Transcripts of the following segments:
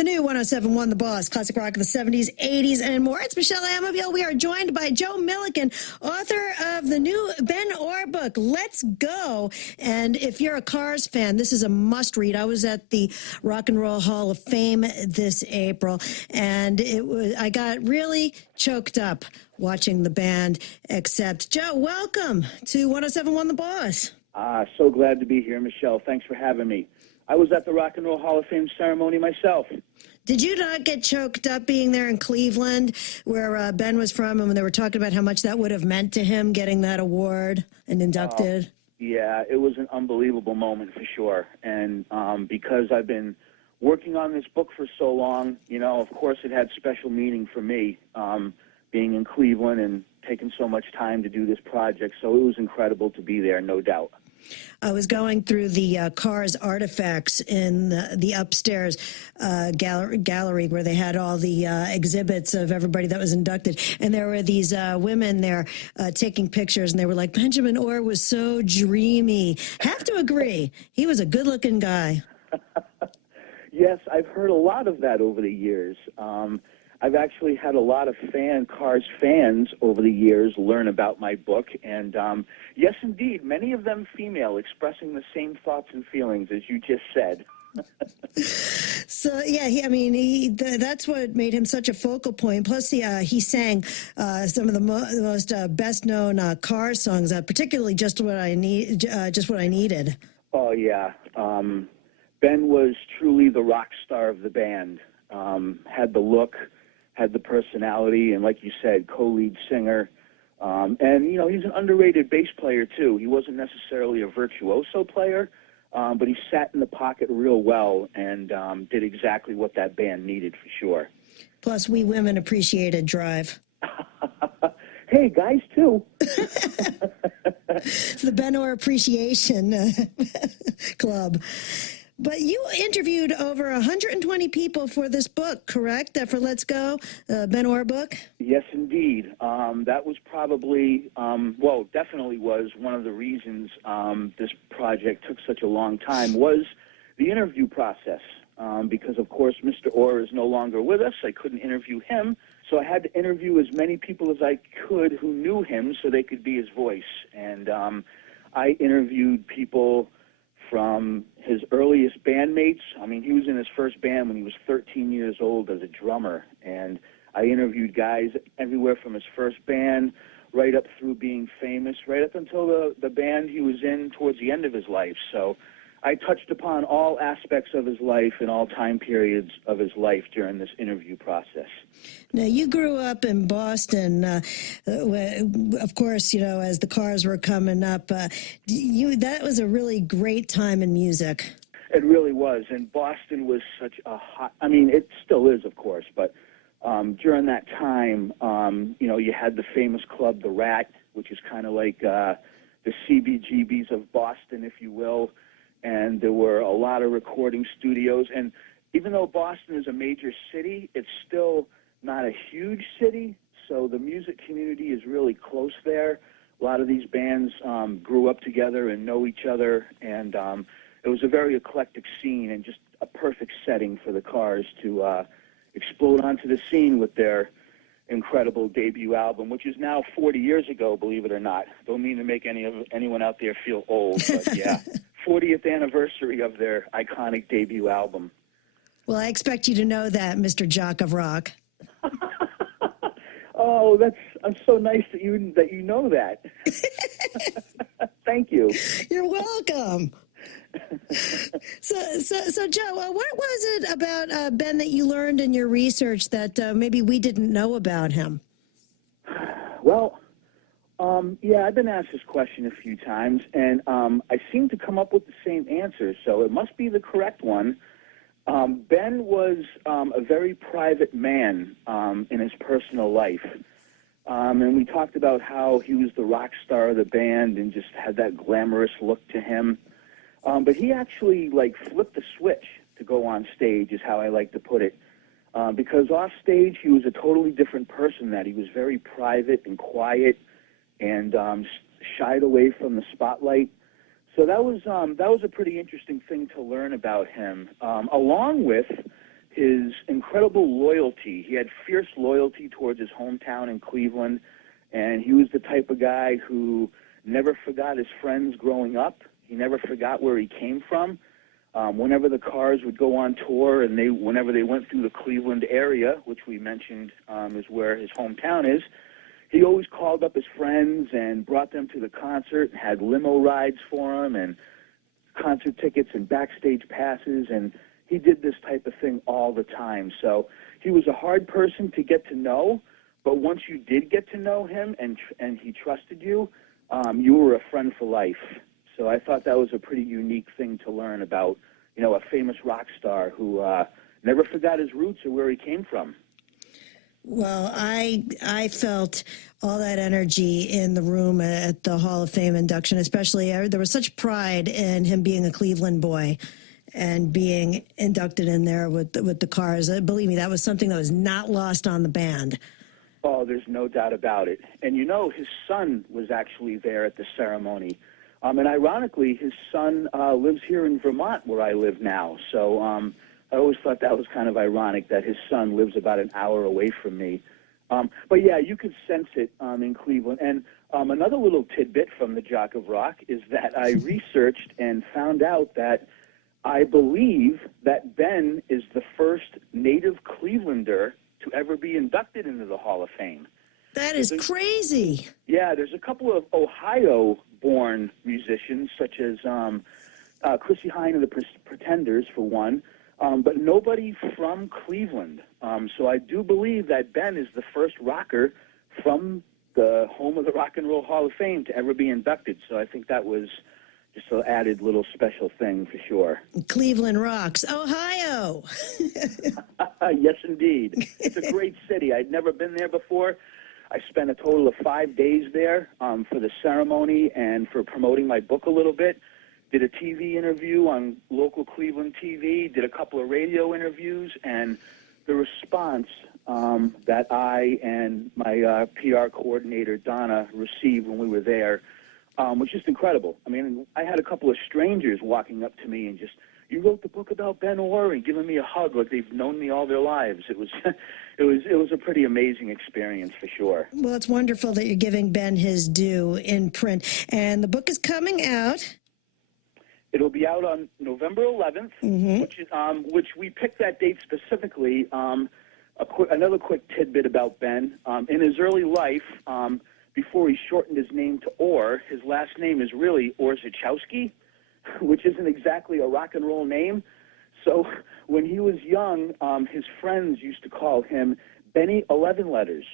The new 107.1 The Boss, classic rock of the 70s, 80s, and more. It's Michelle Amabile. We are joined by Joe Milliken, author of the new Ben Orr book, Let's Go. And if you're a Cars fan, this is a must-read. I was at the Rock and Roll Hall of Fame this April, and I got really choked up watching the band. Except, Joe, welcome to 107.1 The Boss. So glad to be here, Michelle. Thanks for having me. I was at the Rock and Roll Hall of Fame ceremony myself. Did you not get choked up being there in Cleveland, where Ben was from, and when they were talking about how much that would have meant to him getting that award and inducted? Yeah, it was an unbelievable moment for sure. And because I've been working on this book for so long, you know, of course it had special meaning for me, being in Cleveland and taking so much time to do this project. So it was incredible to be there, no doubt. I was going through the Cars artifacts in the upstairs gallery where they had all the exhibits of everybody that was inducted. And there were these women there taking pictures, and they were like, Benjamin Orr was so dreamy. Have to agree. He was a good-looking guy. Yes, I've heard a lot of that over the years. I've actually had a lot of Cars fans over the years learn about my book, and yes, indeed, many of them female, expressing the same thoughts and feelings as you just said. So, yeah, that's what made him such a focal point. Plus, he sang some of the most best-known Cars songs, particularly "Just What I Needed." Oh yeah, Ben was truly the rock star of the band. Had the look, had the personality, and like you said, co-lead singer. And, you know, he's an underrated bass player, too. He wasn't necessarily a virtuoso player, but he sat in the pocket real well and did exactly what that band needed for sure. Plus, we women appreciated drive. Hey, guys, too. It's the Ben Orr Appreciation Club. But you interviewed over 120 people for this book, correct? For Let's Go, Ben Orr book? Yes, indeed. That was probably, definitely was one of the reasons this project took such a long time, was the interview process. Because, of course, Mr. Orr is no longer with us. I couldn't interview him. So I had to interview as many people as I could who knew him so they could be his voice. And I interviewed people from his earliest bandmates. I mean, he was in his first band when he was 13 years old as a drummer. And I interviewed guys everywhere from his first band right up through being famous, right up until the band he was in towards the end of his life. So I touched upon all aspects of his life and all time periods of his life during this interview process. Now, you grew up in Boston, of course, you know, as the Cars were coming up. That was a really great time in music. It really was, and Boston was such a hot, I mean, it still is, of course, but during that time, you know, you had the famous club, The Rat, which is kind of like the CBGBs of Boston, if you will. And there were a lot of recording studios. And even though Boston is a major city, it's still not a huge city. So the music community is really close there. A lot of these bands grew up together and know each other. And it was a very eclectic scene and just a perfect setting for the Cars to explode onto the scene with their incredible debut album, which is now 40 years ago, believe it or not. Don't mean to make anyone out there feel old, but yeah. 40th anniversary of their iconic debut album. Well, I expect you to know that, Mr. Jock of Rock. Oh, I'm so nice that you know that. Thank you. You're welcome. So Joe, what was it about Ben that you learned in your research that maybe we didn't know about him? Well, yeah, I've been asked this question a few times, and I seem to come up with the same answer, so it must be the correct one. Ben was a very private man in his personal life, and we talked about how he was the rock star of the band and just had that glamorous look to him. But he actually, flipped the switch to go on stage, is how I like to put it. Because off stage, he was a totally different person. That he was very private and quiet, and shied away from the spotlight. So that was a pretty interesting thing to learn about him, along with his incredible loyalty. He had fierce loyalty towards his hometown in Cleveland, and he was the type of guy who never forgot his friends growing up. He never forgot where he came from. Whenever the Cars would go on tour, and whenever they went through the Cleveland area, which we mentioned is where his hometown is, he always called up his friends and brought them to the concert, and had limo rides for them, and concert tickets and backstage passes, and he did this type of thing all the time. So he was a hard person to get to know, but once you did get to know him and he trusted you, you were a friend for life. So I thought that was a pretty unique thing to learn about, a famous rock star who never forgot his roots or where he came from. Well, I felt all that energy in the room at the Hall of Fame induction, especially there was such pride in him being a Cleveland boy and being inducted in there with the Cars. Believe me, that was something that was not lost on the band. Oh, there's no doubt about it. And his son was actually there at the ceremony. And ironically, his son lives here in Vermont, where I live now. So I always thought that was kind of ironic that his son lives about an hour away from me. But yeah, you could sense it in Cleveland. And another little tidbit from the Jock of Rock is that I researched and found out that I believe that Ben is the first native Clevelander to ever be inducted into the Hall of Fame. That is crazy. Yeah, there's a couple of Ohio-born musicians, such as Chrissie Hynde of the Pretenders, for one, but nobody from Cleveland. So I do believe that Ben is the first rocker from the home of the Rock and Roll Hall of Fame to ever be inducted. So I think that was just an added little special thing for sure. Cleveland rocks. Ohio. Yes, indeed. It's a great city. I'd never been there before. I spent a total of 5 days there for the ceremony and for promoting my book a little bit. Did a TV interview on local Cleveland TV, did a couple of radio interviews, and the response that I and my PR coordinator, Donna, received when we were there was just incredible. I mean, I had a couple of strangers walking up to me and just, "You wrote the book about Ben Orr," and giving me a hug like they've known me all their lives. It was it was a pretty amazing experience for sure. Well, it's wonderful that you're giving Ben his due in print. And the book is coming out. It'll be out on November 11th, which we picked that date specifically. Another quick tidbit about Ben. In his early life, before he shortened his name to Orr, his last name is really Orzechowski, which isn't exactly a rock and roll name. So when he was young, his friends used to call him Benny 11 Letters.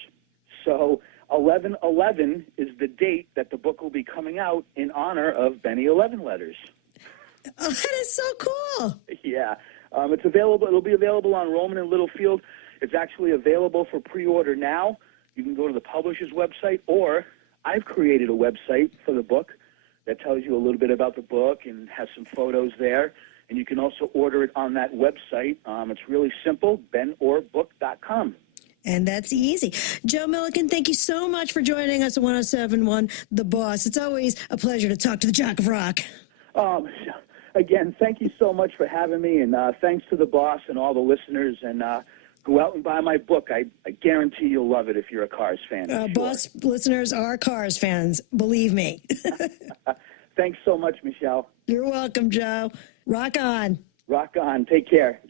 So 11/11 is the date that the book will be coming out in honor of Benny 11 Letters. Oh, that is so cool. Yeah. It's available. It'll be available on Rowman and Littlefield. It's actually available for pre-order now. You can go to the publisher's website, or I've created a website for the book that tells you a little bit about the book and has some photos there. And you can also order it on that website. It's really simple, benorbook.com. And that's easy. Joe Milliken, thank you so much for joining us at 107.1 The Boss. It's always a pleasure to talk to the Jock of Rock. Again, thank you so much for having me, and thanks to the Boss and all the listeners. And go out and buy my book. I guarantee you'll love it if you're a Cars fan. Sure. Boss listeners are Cars fans, believe me. Thanks so much, Michelle. You're welcome, Joe. Rock on. Rock on. Take care.